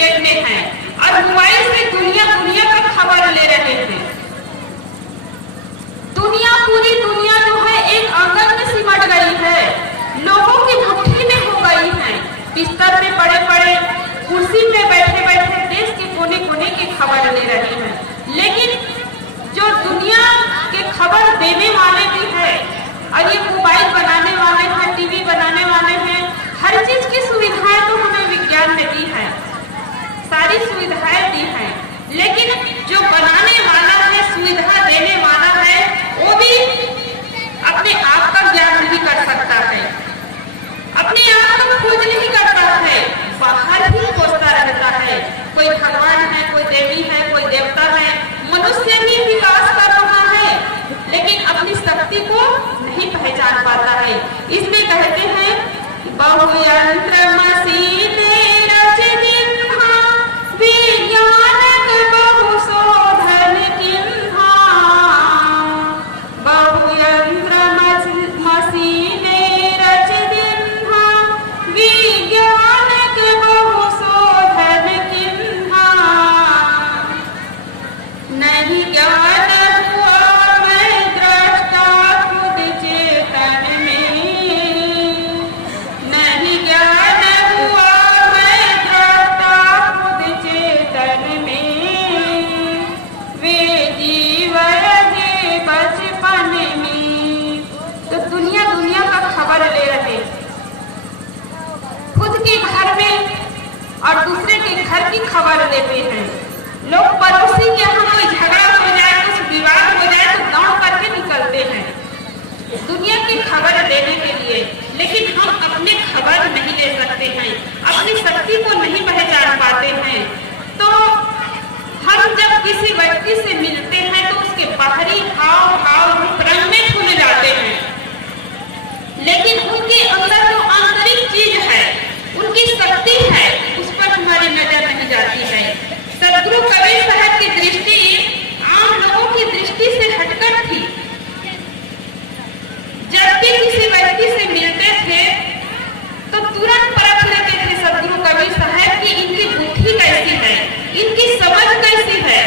जेब में है और मोबाइल से दुनिया दुनिया का खबर ले रहे हैं। पूरी दुनिया जो है एक आंगन में सिमट गई है, लोगों की मुट्ठी में हो गई है। बिस्तर में पड़े पड़े, कुर्सी में बैठे बैठे देश के कोने कोने की खबर ले रहे हैं। लेकिन जो दुनिया के खबर देने वाले भी है और ये मोबाइल बनाने वाले हैं, टीवी बनाने वाले हैं, हर चीज की सुविधाएं तो हमें विज्ञान ने दी है, सारी सुविधाएं दी है। लेकिन जो बनाने वाला है, सुविधा देने वाला है, वो भी अपने आप का ज्ञान नहीं कर सकता है, अपने आप को खोज नहीं करता है, बाहर ही खोजता रहता है। कोई भगवान है, कोई देवी है, कोई देवता है, मनुष्य भी विकास कर रहा है लेकिन अपनी शक्ति को नहीं पहचान पाता है। इसमें कहते हैं बहुयंत्र मसीन रच दिन्हा, विज्ञानक बहुशोधन किन्हा। बहुयंत्र मसीन रच दिन्हा, विज्ञानक बहुशोधन किन्हा। नहीं ज्ञान हुआ मैं दृष्टा खुद चेतन में, नहीं ज्ञान हुआ मैं दृष्टा खुद चेतन में। वे जीवन के बचपन में। तो दुनिया दुनिया का खबर ले रहे, खुद के घर में और दूसरे के घर की खबर लेते हैं। लोग पड़ोसी के यहाँ कोई झगड़ा हो जाए, कुछ विवाद हो जाए तो दौड़ करके निकलते हैं दुनिया की खबर लेने के लिए। लेकिन हम अपने खबर नहीं ले सकते हैं, अपनी शक्ति को नहीं पहचान पाते हैं। तो हम जब किसी व्यक्ति से मिलते हैं तो उसके बाहरी हाव भाव रूप रंग में छूने जाते हैं, लेकिन उनके अंदर जो आंतरिक चीज है, उनकी शक्ति है, उस पर हमारी नजर नहीं जाती है। सदगुरु कबीर साहब की दृष्टि आम लोगों की दृष्टि से हटकर थी। जब भी किसी व्यक्ति से मिलते थे तो तुरंत परख लेते थे सदगुरु कबीर साहब की इनकी बुद्धि कैसी है, इनकी समझ कैसी है,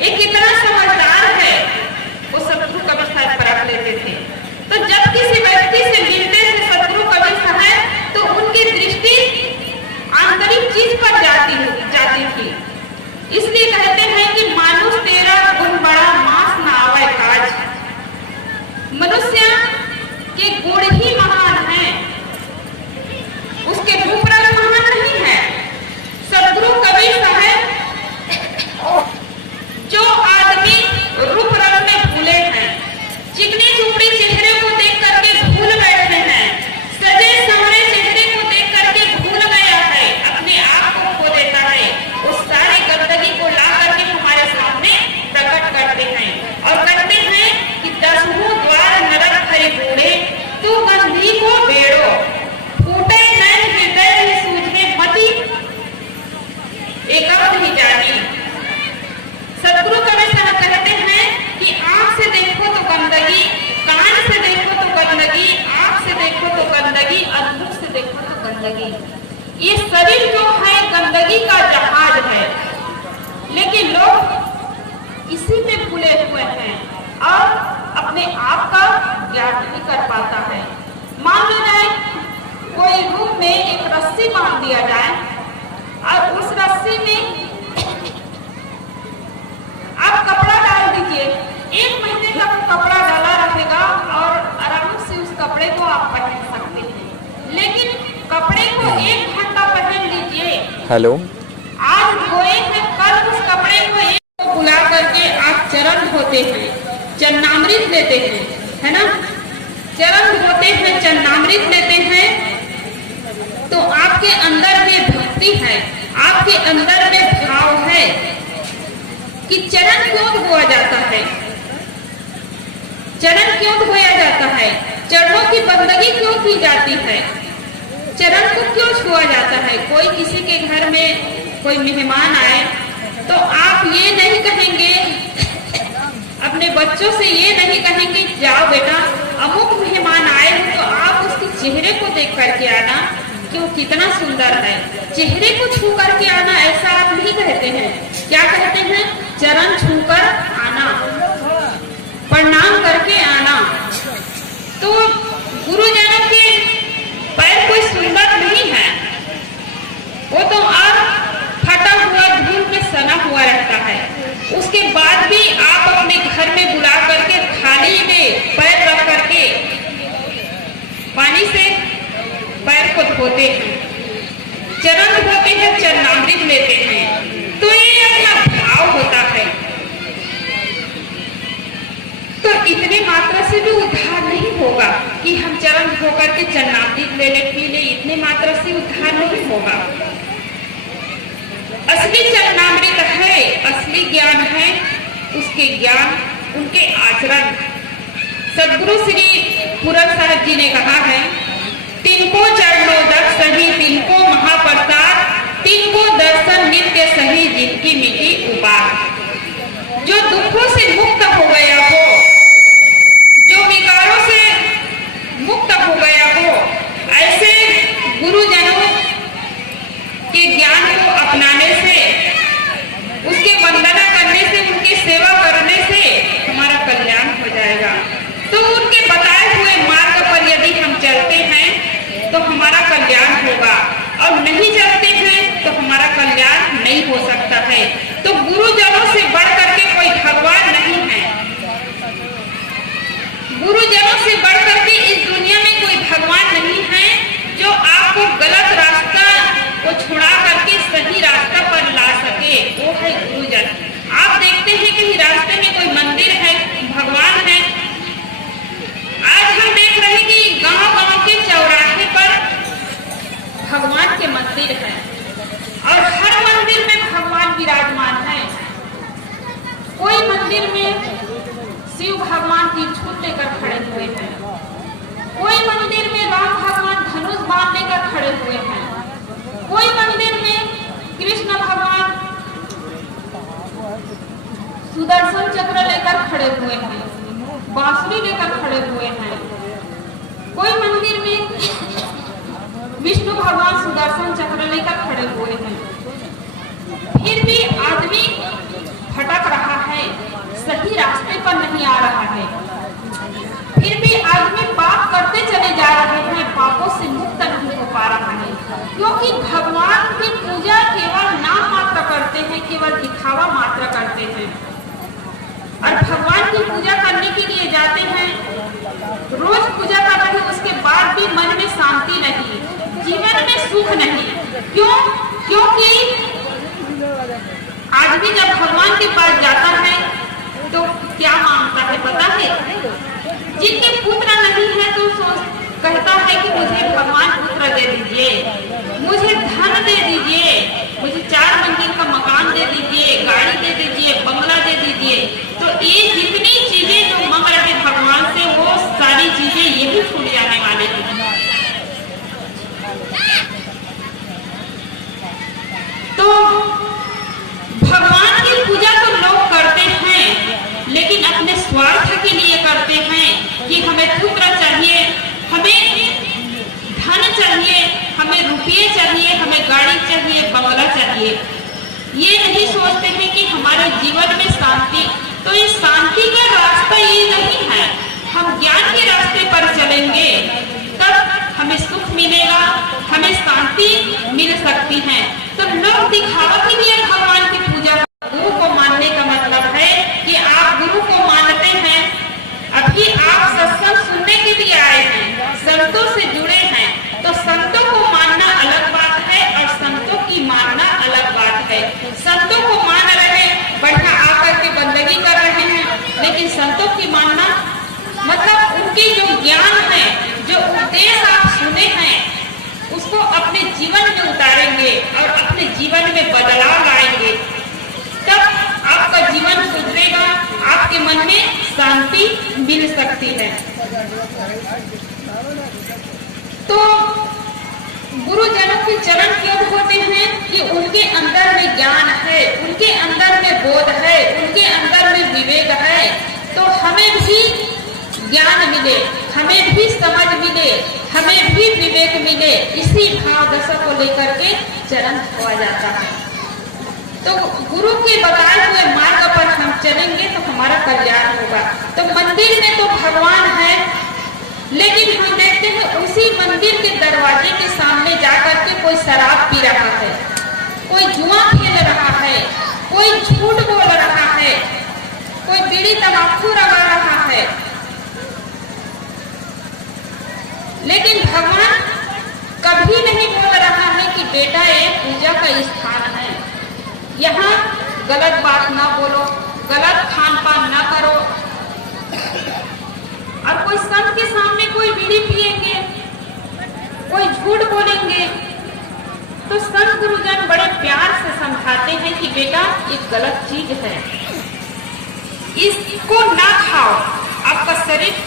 ये कितना समझदार है, वो सदगुरु कबीर साहब परख लेते थे। तो जब किसी व्यक्ति से मिलते थे सदगुरु कबीर साहब तो उनकी दृष्टि आंतरिक चीज पर जाती थी। इसलिए कहते हैं कि मानुष तेरा गुण बड़ा मास न आवे काज। मनुष्य के गुण ही महान है, उसके रूप रंग महान नहीं है। सदगुरु कबीर साहब जो आदमी रूप रंग में भूले हैं, चिकनी चुपड़ी चेहरे को देख करके भूल बैठे हैं, सजे संवरे चेहरे को देख करके भूल गया है, अपने आप को खो देता है, उस सारी गंदगी को ला करके हमारे सामने प्रकट करते हैं और कहते हैं कि दसहु द्वार नरक हरि बूढ़े, तू गंधी को बेड़ो, फूटे नैन हृदय सूझे मति, एकांत ही जानी। सदगुरु कबीर साहब कहते हैं कि आंख से देखो तो गंदगी, कान से देखो तो गंदगी, आंख से देखो तो गंदगी और मुख से देखो तो गंदगी। ये शरीर जो है गंदगी का जहाज है, लेकिन लोग इसी में भूले हुए हैं और अपने आप का ज्ञान नहीं कर पाता है। मान लो जाए कोई रूम में एक रस्सी बांध दिया जाए और उस रस्सी में आप कपड़ा डाल दीजिए, 1 महीने तक कपड़ा डाला रहेगा और आराम से उस कपड़े को आप पहन सकते हैं। लेकिन कपड़े को 1 घंटा पहन लीजिए, हेलो, आज धोए हैं, कल उस कपड़े को बुला करके आप चरण धोते हैं, चरणामृत लेते हैं, है ना, चरण धोते हैं, चरणामृत लेते हैं, तो आपके अंदर में भक्ति है, आपके अंदर में भाव है कि चरण क्यों धोया जाता है, चरण क्यों धोया जाता है, चरणों की बंदगी क्यों की जाती है, चरण को क्यों छुआ जाता है। कोई किसी के घर में कोई मेहमान आए तो आप ये नहीं कहेंगे, अपने बच्चों से ये नहीं कहेंगे जाओ बेटा अमुक मेहमान आए तो आप उसके चेहरे को देख करके आना, क्यों कितना सुंदर है। चेहरे को छू करके आना ऐसा आप नहीं कहते हैं, क्या कहते हैं? चरण छूकर आना, प्रणाम करके आना। तो गुरुजनों के पैर कोई सुंदर नहीं है, वो तो और फटा हुआ धूल में सना हुआ रहता है। उसके बाद भी आप अपने घर में बुला करके थाली में पैर रख करके पानी से पैर को धोते हैं, चरण धोते हैं, चरणामृत लेते हैं। तो ये अपना भाव होता है। तो इतने मात्रा से भी उद्धार नहीं होगा कि हम चरण धो करके चरणामृत ले ले पी ले, इतने मात्रा से उद्धार नहीं होगा। असली चरणामृत है, असली ज्ञान है, उसके ज्ञान उनके आचरण। सदगुरु श्री पूरन साहब जी ने कहा है, तिनको चरणों दर्श सही, तिनको महाप्रसाद, तिनको दर्शन नित्य सही, जिनकी मिटी उपाय। जो दुखों से मुक्त हो गया हो, जो विकारों से मुक्त हो गया हो, ऐसे गुरुजनों के ज्ञान को अपनाने से, उसके वंदना करने से, उनकी सेवा करने से हमारा कल्याण हो जाएगा। तो उनके बताए हुए मार्ग पर यदि हम चलते हैं तो हमारा कल्याण होगा, और नहीं चलते हैं तो हमारा कल्याण नहीं हो सकता है। तो गुरुजनों से बढ़ करके कोई भगवान नहीं है, गुरुजनों से बढ़ करके इस दुनिया में कोई भगवान नहीं है जो आपको गलत रास्ता को छुड़ा करके सही रास्ता पर ला सके, वो है गुरुजन। आप देखते हैं कि रास्ते में कोई मंदिर है, भगवान है। आज हम देख रहे हैं कि गांव-गांव के चौराहे पर भगवान के मंदिर है, और हर मंदिर में भगवान विराजमान है। कोई मंदिर में शिव भगवान त्रिशूल लेकर खड़े हुए हैं, कोई मंदिर में राम भगवान धनुष बाण लेकर खड़े हुए हैं, कोई मंदिर में कृष्ण भगवान सुदर्शन चक्र लेकर खड़े हुए हैं, बांसुरी लेकर खड़े हुए हैं। कोई मंदिर में विष्णु भगवान सुदर्शन चक्र लेकर खड़े हुए हैं। फिर भी आदमी भटक रहा है, सही रास्ते पर नहीं आ रहा है। फिर भी आदमी पाप करते चले जा रहे हैं, पापों से मुक्त नहीं हो पा रहा है, क्योंकि भगवान की पूजा केवल नाम मात्र करते हैं, केवल दिखावा मात्र करते हैं। और भगवान की पूजा करने के लिए जाते हैं, रोज पूजा कर रहे हैं, उसके बाद भी मन में शांति नहीं, जीवन में सुख नहीं। क्यों? क्योंकि आदमी जब भगवान के पास जाता है तो क्या मांगता है पता है? जिनके पुत्र नहीं है तो कहता है कि मुझे भगवान पुत्र दे दीजिए, मुझे धन दे दीजिए, मुझे 4 मंजिल का मकान दे दीजिए, गाड़ी दे दीजिए, बंगला दे दीजिए। तो ये जितनी चीजें जो मांग रहे भगवान से, वो सारी चीजें यही छूट जाने वाले हैं। तो भगवान की पूजा तो लोग करते हैं, लेकिन अपने स्वार्थ के लिए करते हैं कि हमें पुत्र चाहिए, हमें धन चाहिए, हमें रुपये चाहिए, हमें गाड़ी चाहिए, बंगला चाहिए। ये नहीं सोचते हैं कि हमारे जीवन में शांति, तो इस शांति का रास्ता ये नहीं है। हम ज्ञान के रास्ते पर चलेंगे तब हमें सुख मिलेगा, हमें शांति मिल सकती है। तो लोग दिखावा के लिए भगवान की पूजा, गुरु को मानने का मतलब है कि आप गुरु को मानते हैं, अभी आप सत्संग सुनने के लिए आए हैं, संतों से जुड़े हैं, तो संतों को मानना अलग बात है और संतों की मानना अलग बात है। संतों को मान रहे, बढ़िया आकर के बंदगी कर रहे हैं, लेकिन संतों की मानना मतलब उनकी जो ज्ञान है, जो उपदेश आप सुने हैं, उसको अपने जीवन में उतारेंगे और अपने जीवन में बदलाव लाएंगे, तब आपका जीवन सुधरेगा, आपके मन में शांति मिल सकती है। तो गुरुजनों के चरण क्यों होते हैं? कि उनके अंदर में ज्ञान है, उनके अंदर में बोध है, उनके अंदर में विवेक है, तो हमें भी ज्ञान मिले, हमें भी समझ मिले, हमें भी विवेक मिले, इसी भाव दशा को लेकर के चरण धोआ जाता है। तो गुरु के बताए हुए मार्ग पर हम चलेंगे तो हमारा कल्याण होगा। तो मंदिर में तो भगवान है, लेकिन हम देखते हैं उसी मंदिर के दरवाजे के सामने जाकर के कोई शराब पी रहा है, कोई जुआ खेल रहा है, कोई झूठ बोल रहा है, कोई बीड़ी तंबाकू रगड़ रहा है। लेकिन भगवान कभी नहीं बोल रहा है कि बेटा ये पूजा का स्थान है, यहाँ गलत बात ना बोलो, गलत खान पान ना करो। और कोई संत के सामने कोई बीड़ी पिएंगे, कोई झूठ बोलेंगे, तो संत गुरुजन बड़े प्यार से समझाते हैं कि बेटा ये गलत चीज है, इसको ना खाओ, आपका शरीर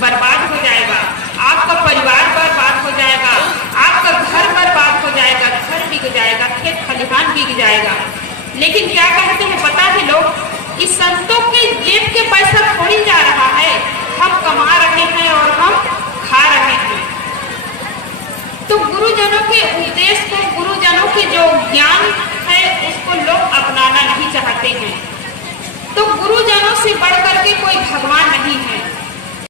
बर्बाद हो जाएगा, आपका परिवार बर्बाद हो जाएगा, आपका घर बर्बाद हो जाएगा, घर बिक जाएगा, खेत खलिहान बिक जाएगा। लेकिन क्या कहते हैं पता है लोग, इस संतों के जेब के पैसा थोड़ी जा रहा है, हम कमा रहे हैं और हम खा रहे हैं। तो गुरुजनों के उपदेश को, गुरुजनों के जो ज्ञान है उसको लोग अपनाना नहीं चाहते हैं। तो गुरुजनों से बढ़कर के कोई भगवान नहीं है।